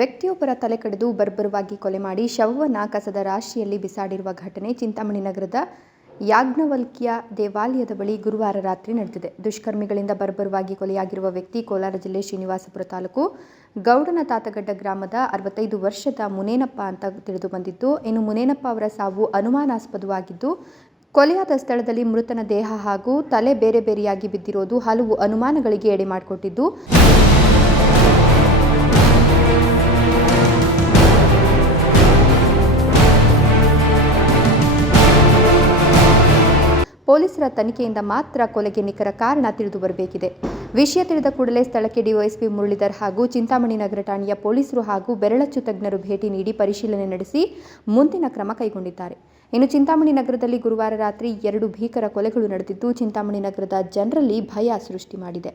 ವ್ಯಕ್ತಿಯೊಬ್ಬರ ತಲೆ ಕಡಿದು ಬರ್ಬರವಾಗಿ ಕೊಲೆ ಮಾಡಿ ಶವವನ್ನು ಕಸದ ರಾಶಿಯಲ್ಲಿ ಬಿಸಾಡಿರುವ ಘಟನೆ ಚಿಂತಾಮಣಿ ನಗರದ ಯಾಜ್ಞವಲ್ಕ್ಯ ದೇವಾಲಯದ ಬಳಿ ಗುರುವಾರ ರಾತ್ರಿ ನಡೆದಿದೆ. ದುಷ್ಕರ್ಮಿಗಳಿಂದ ಬರ್ಬರವಾಗಿ ಕೊಲೆಯಾಗಿರುವ ವ್ಯಕ್ತಿ ಕೋಲಾರ ಜಿಲ್ಲೆ ಶ್ರೀನಿವಾಸಪುರ ತಾಲೂಕು ಗೌಡನ ತಾತಗಡ್ಡ ಗ್ರಾಮದ 65 ವರ್ಷದ ಮುನೇನಪ್ಪ ಅಂತ ತಿಳಿದು ಬಂದಿದ್ದು, ಇನ್ನು ಮುನೇನಪ್ಪ ಅವರ ಸಾವು ಅನುಮಾನಾಸ್ಪದವಾಗಿದ್ದು, ಕೊಲೆಯಾದ ಸ್ಥಳದಲ್ಲಿ ಮೃತನ ದೇಹ ಹಾಗೂ ತಲೆ ಬೇರೆ ಬೇರೆಯಾಗಿ ಬಿದ್ದಿರೋದು ಹಲವು ಅನುಮಾನಗಳಿಗೆ ಎಡೆ ಮಾಡಿಕೊಟ್ಟಿದ್ದು, ಪೊಲೀಸರ ತನಿಖೆಯಿಂದ ಮಾತ್ರ ಕೊಲೆಗೆ ನಿಖರ ಕಾರಣ ತಿಳಿದು ಬರಬೇಕಿದೆ. ವಿಷಯ ತಿಳಿದ ಕೂಡಲೇ ಸ್ಥಳಕ್ಕೆ ಡಿವೈಎಸ್ಪಿ ಮುರಳೀಧರ್ ಹಾಗೂ ಚಿಂತಾಮಣಿ ನಗರ ಠಾಣೆಯ ಪೊಲೀಸರು ಹಾಗೂ ಬೆರಳಚ್ಚು ತಜ್ಞರು ಭೇಟಿ ನೀಡಿ ಪರಿಶೀಲನೆ ನಡೆಸಿ ಮುಂದಿನ ಕ್ರಮ ಕೈಗೊಂಡಿದ್ದಾರೆ. ಇನ್ನು ಚಿಂತಾಮಣಿ ನಗರದಲ್ಲಿ ಗುರುವಾರ ರಾತ್ರಿ 2 ಭೀಕರ ಕೊಲೆಗಳು ನಡೆದಿದ್ದು, ಚಿಂತಾಮಣಿ ನಗರದ ಜನರಲ್ಲಿ ಭಯ ಸೃಷ್ಟಿ ಮಾಡಿದೆ.